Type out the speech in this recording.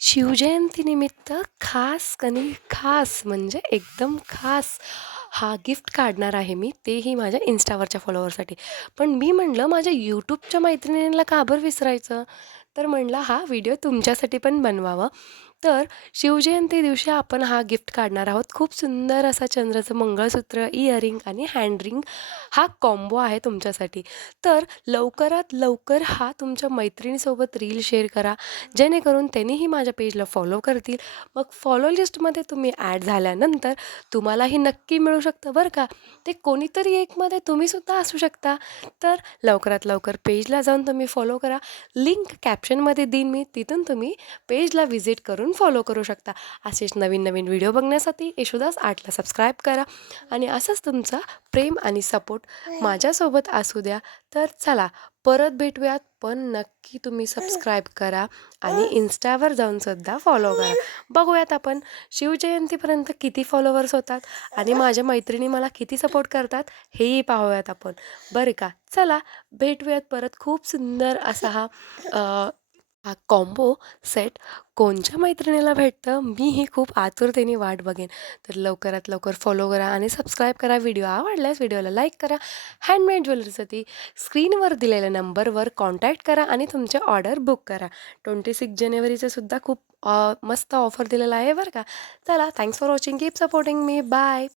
शिवजयंतीनिमित्त खास आणि खास म्हणजे एकदम खास हा गिफ्ट काढणार आहे मी, तेही माझ्या Instaवरच्या फॉलोअरसाठी. पण मी म्हटलं माझ्या YouTubeच्या मैत्रिणींना का बरं विसरायचं? तर म्हणलं हा व्हिडिओ तुमच्यासाठी पण बनवावं. तर शिवजयंती दिवशी आपण हा गिफ्ट काढणार आहोत. खूप सुंदर असा चंद्राचं मंगळसूत्र, इयरिंग आणि हँड रिंग हा कॉम्बो आहे तुमच्यासाठी. तर लवकरात लवकर हा तुमच्या मैत्रिणीसोबत रील शेअर करा. जेणेकरून त्यांनीही माझ्या पेजला फॉलो करतील. मग फॉलो लिस्टमध्ये तुम्ही ॲड झाल्यानंतर तुम्हालाही नक्की मिळू शकतं बरं का. ते कोणीतरी एकमध्ये तुम्हीसुद्धा असू शकता. तर लवकरात लवकर पेजला जाऊन तुम्ही फॉलो करा. लिंक कॅप्शनमध्ये देईन मी. तिथून तुम्ही पेजला व्हिजिट करून फॉलो करू शकता. असेच नवीन नवीन व्हिडिओ बघण्यासाठी यशोदास आर्टला सबस्क्राईब करा आणि असंच तुमचा प्रेम आणि सपोर्ट माझ्यासोबत असू द्या. तर चला परत भेटूयात, पण नक्की तुम्ही सबस्क्राईब करा आणि Instaवर जाऊन सुद्धा फॉलो करा. बघूयात आपण शिवजयंतीपर्यंत किती फॉलोवर्स होतात आणि माझ्या मैत्रिणी मला किती सपोर्ट करतात हेही पाहूयात आपण. बरं का? चला भेटूयात परत. खूप सुंदर असा हा कॉम्बो सेट कोणच्या मैत्रिणीला भेटतं मीही खूप आतुरतेने वाट बघेन. तर लवकरात लवकर फॉलो करा आणि सबस्क्राईब करा. व्हिडिओ आवडल्यास व्हिडिओला लाईक करा. हँडमेड ज्वेलरीसाठी स्क्रीनवर दिलेल्या नंबरवर कॉन्टॅक्ट करा आणि तुमचे ऑर्डर बुक करा. 26 जानेवारीचं सुद्धा खूप मस्त ऑफर दिलेला आहे बरं का. चला thanks for watching. Keep supporting me. Bye.